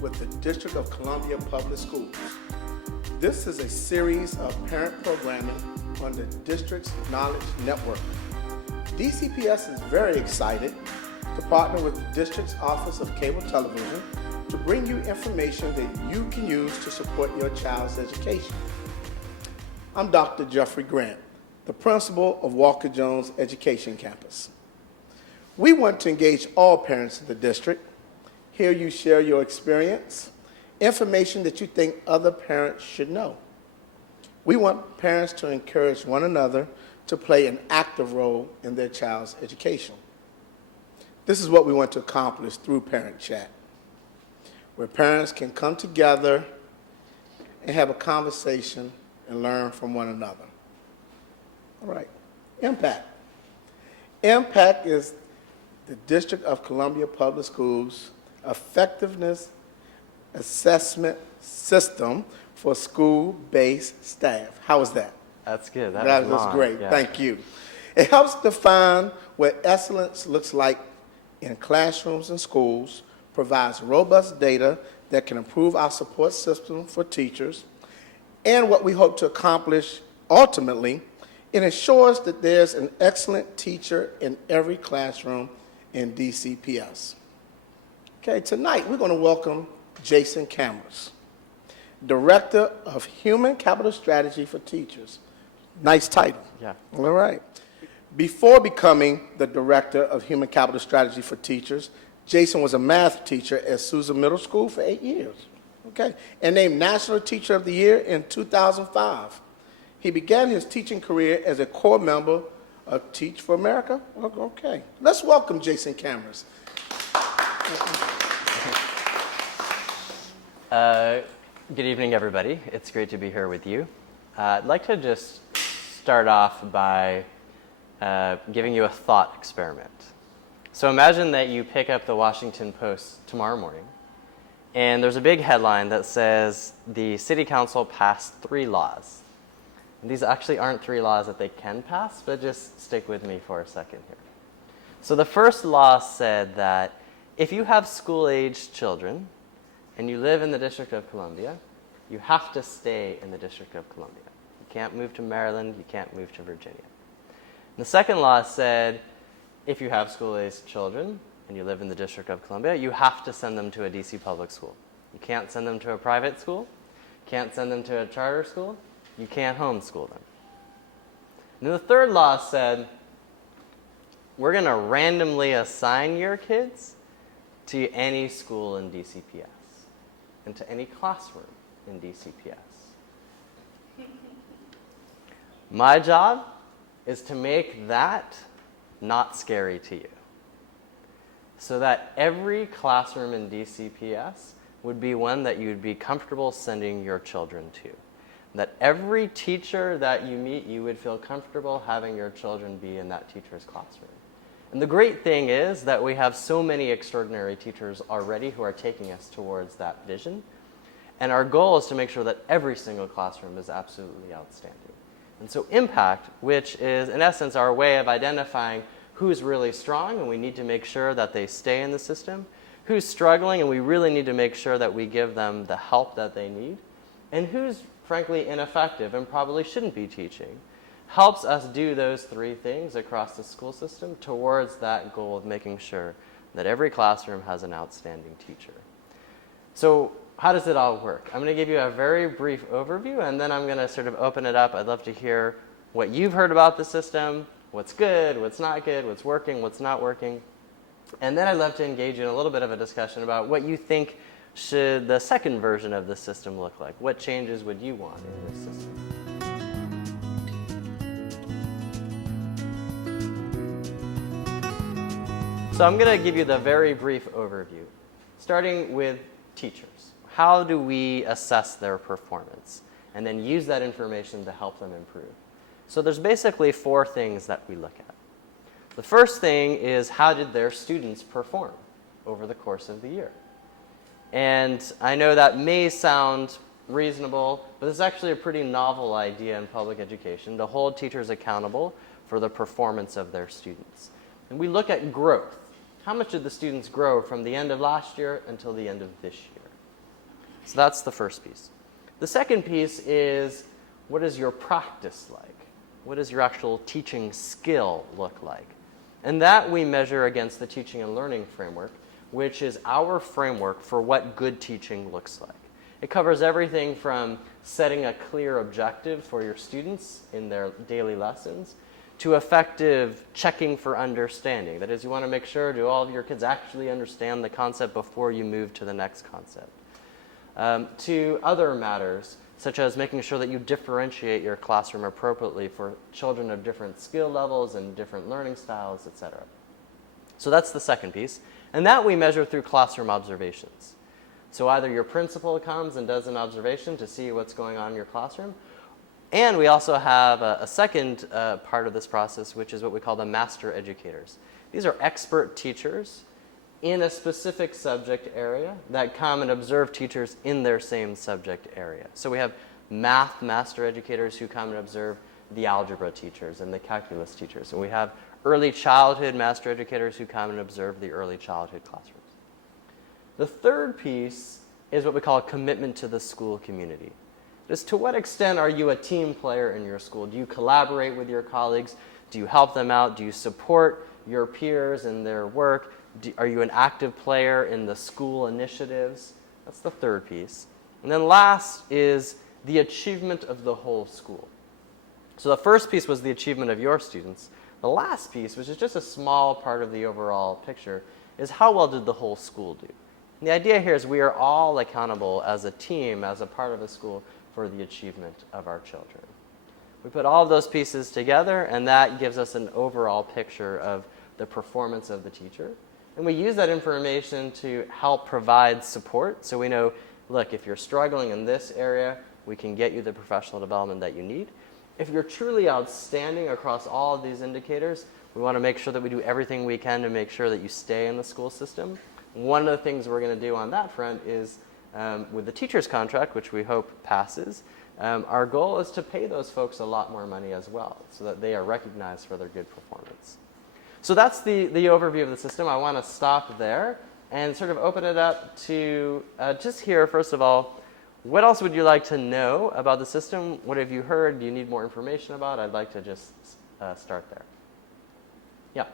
with the District of Columbia Public Schools. This is a series of parent programming on the district's Knowledge Network. DCPS is very excited to partner with the district's Office of Cable Television to bring you information that you can use to support your child's education. I'm Dr. Jeffrey Grant, the principal of Walker Jones Education Campus. We want to engage all parents in the district, hear you share your experience, information that you think other parents should know. We want parents to encourage one another to play an active role in their child's education. This is what we want to accomplish through Parent Chat, where parents can come together and have a conversation and learn from one another. All right, impact. Impact is the District of Columbia Public Schools effectiveness assessment system for school-based staff. How is that? That's good. That was long. great. Yeah. Thank you. It helps define what excellence looks like in classrooms and schools, provides robust data that can improve our support system for teachers, and what we hope to accomplish ultimately, it ensures that there's an excellent teacher in every classroom in DCPS. Okay, tonight we're going to welcome Jason Cameras, Director of Human Capital Strategy for Teachers. Nice title. Yeah. All right. Before becoming the Director of Human Capital Strategy for Teachers, Jason was a math teacher at Susan Middle School for 8 years. Okay, and named National Teacher of the Year in 2005. He began his teaching career as a core member of Teach for America. Okay, let's welcome Jason Cameras. Good evening, everybody. It's great to be here with you. I'd like to just start off by giving you a thought experiment. So imagine that you pick up the Washington Post tomorrow morning, and there's a big headline that says the City Council passed 3 laws. And these actually aren't 3 laws that they can pass, but just stick with me for a second here. So the first law said that if you have school-aged children and you live in the District of Columbia, you have to stay in the District of Columbia. You can't move to Maryland, you can't move to Virginia. And the second law said if you have school-aged children and you live in the District of Columbia, you have to send them to a DC public school. You can't send them to a private school, can't send them to a charter school, you can't homeschool them. And then the third law said, we're going to randomly assign your kids to any school in DCPS and to any classroom in DCPS. My job is to make that not scary to you, so that every classroom in DCPS would be one that you'd be comfortable sending your children to. That every teacher that you meet, you would feel comfortable having your children be in that teacher's classroom. And the great thing is that we have so many extraordinary teachers already who are taking us towards that vision. And our goal is to make sure that every single classroom is absolutely outstanding. And so impact, which is in essence our way of identifying who's really strong and we need to make sure that they stay in the system, who's struggling and we really need to make sure that we give them the help that they need, and who's frankly ineffective and probably shouldn't be teaching, helps us do those 3 things across the school system towards that goal of making sure that every classroom has an outstanding teacher. So how does it all work? I'm going to give you a very brief overview, and then I'm going to sort of open it up. I'd love to hear what you've heard about the system, what's good, what's not good, what's working, what's not working. And then I'd love to engage in a little bit of a discussion about what you think should the second version of the system look like. What changes would you want in this system? So I'm going to give you the very brief overview, starting with teachers. How do we assess their performance and then use that information to help them improve? So there's basically 4 things that we look at. The first thing is, how did their students perform over the course of the year? And I know that may sound reasonable, but it's actually a pretty novel idea in public education to hold teachers accountable for the performance of their students. And we look at growth. How much did the students grow from the end of last year until the end of this year? So that's the first piece. The second piece is, what is your practice like? What does your actual teaching skill look like? And that we measure against the teaching and learning framework, which is our framework for what good teaching looks like. It covers everything from setting a clear objective for your students in their daily lessons to effective checking for understanding. That is, you want to make sure, do all of your kids actually understand the concept before you move to the next concept? To other matters, such as making sure that you differentiate your classroom appropriately for children of different skill levels and different learning styles, etc. So that's the second piece. And that we measure through classroom observations. So either your principal comes and does an observation to see what's going on in your classroom, and we also have a second part of this process, which is what we call the master educators. These are expert teachers in a specific subject area that come and observe teachers in their same subject area. So we have math master educators who come and observe the algebra teachers and the calculus teachers. And we have early childhood master educators who come and observe the early childhood classrooms. The third piece is what we call a commitment to the school community. Just to what extent are you a team player in your school? Do you collaborate with your colleagues? Do you help them out? Do you support your peers in their work? Are you an active player in the school initiatives? That's the third piece. And then last is the achievement of the whole school. So the first piece was the achievement of your students. The last piece, which is just a small part of the overall picture, is how well did the whole school do? And the idea here is we are all accountable as a team, as a part of a school, for the achievement of our children. We put all of those pieces together, and that gives us an overall picture of the performance of the teacher. And we use that information to help provide support. So we know, look, if you're struggling in this area, we can get you the professional development that you need. If you're truly outstanding across all of these indicators, we want to make sure that we do everything we can to make sure that you stay in the school system. One of the things we're going to do on that front is, with the teacher's contract, which we hope passes, our goal is to pay those folks a lot more money as well, so that they are recognized for their good performance. So that's the overview of the system. I want to stop there and sort of open it up to just hear, first of all, what else would you like to know about the system? What have you heard? Do you need more information about? I'd like to just start there. Yeah.